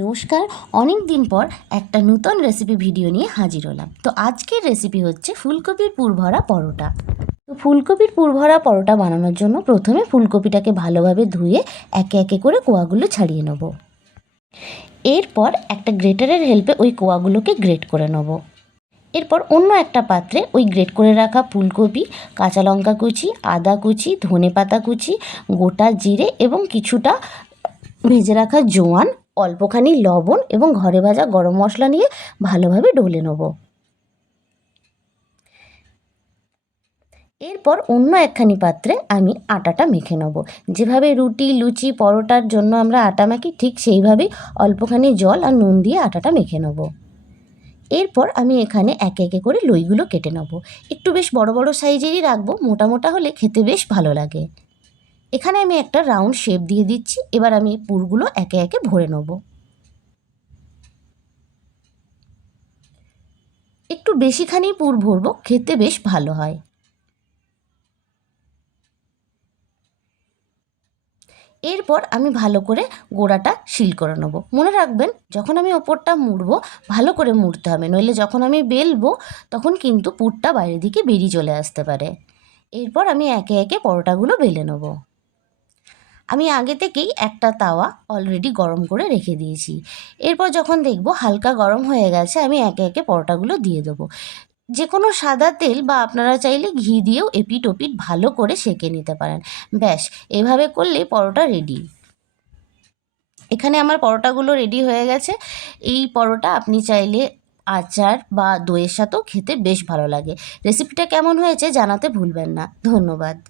নমস্কার, অনেক দিন পর একটা নতুন রেসিপি ভিডিও নিয়ে হাজির হলাম। তো আজকের রেসিপি হচ্ছে ফুলকপির পুরভরা পরোটা। তো ফুলকপির পুরভরা পরোটা বানানোর জন্য প্রথমে ফুলকপিটাকে ভালোভাবে ধুয়ে একে একে করে কোয়াগুলো ছাড়িয়ে নেব। এরপর একটা গ্রেটারের হেল্পে ওই কোয়াগুলোকে গ্রেট করে নেব। এরপর অন্য একটা পাত্রে ওই গ্রেট করে রাখা ফুলকপি, কাঁচা লঙ্কা কুচি, আদা কুচি, ধনেপাতা কুচি, গোটা জিরে এবং কিছুটা ভেজে রাখা জোয়ান, অল্পখানি লবণ এবং ঘরে ভাজা গরম মশলা নিয়ে ভালোভাবে ডলে নেব। এরপর অন্য একখানি পাত্রে আমি আটাটা মেখে নেব। যেভাবে রুটি, লুচি, পরোটার জন্য আমরা আটা মাখি, ঠিক সেইভাবেই অল্পখানি জল আর নুন দিয়ে আটাটা মেখে নেব। এরপর আমি এখানে একে একে করে লইগুলো কেটে নেব। একটু বেশ বড় বড় সাইজেরই রাখবো, মোটা মোটা হলে খেতে বেশ ভালো লাগে। এখানে আমি একটা রাউন্ড শেপ দিয়ে দিচ্ছি। এবার আমি পুরগুলো একে একে ভরে নেব। একটু বেশিখানি পুর ভরবো, খেতে বেশ ভালো হয়। এরপর আমি ভালো করে গোড়াটা সিল করে নেব। মনে রাখবেন, যখন আমি ওপরটা মুড়বো ভালো করে মুড়তে হবে, নইলে যখন আমি বেলবো তখন কিন্তু পুরটা বাইরের দিকে বেরিয়ে চলে আসতে পারে। এরপর আমি একে একে পরোটাগুলো বেলে নেব। আমি আগে থেকেই একটা তাওয়া অলরেডি গরম করে রেখে দিয়েছি। এরপর যখন দেখব হালকা গরম হয়ে গেছে, আমি একে একে পরোটাগুলো দিয়ে দেবো। যে কোনো সাদা তেল বা আপনারা চাইলে ঘি দিয়েও এপিট ওপিট ভালো করে সেঁকে নিতে পারেন। ব্যাস, এভাবে করলেই পরোটা রেডি। এখানে আমার পরোটাগুলো রেডি হয়ে গেছে। এই পরোটা আপনি চাইলে আচার বা দইয়ের সাথেও খেতে বেশ ভালো লাগে। রেসিপিটা কেমন হয়েছে জানাতে ভুলবেন না। ধন্যবাদ।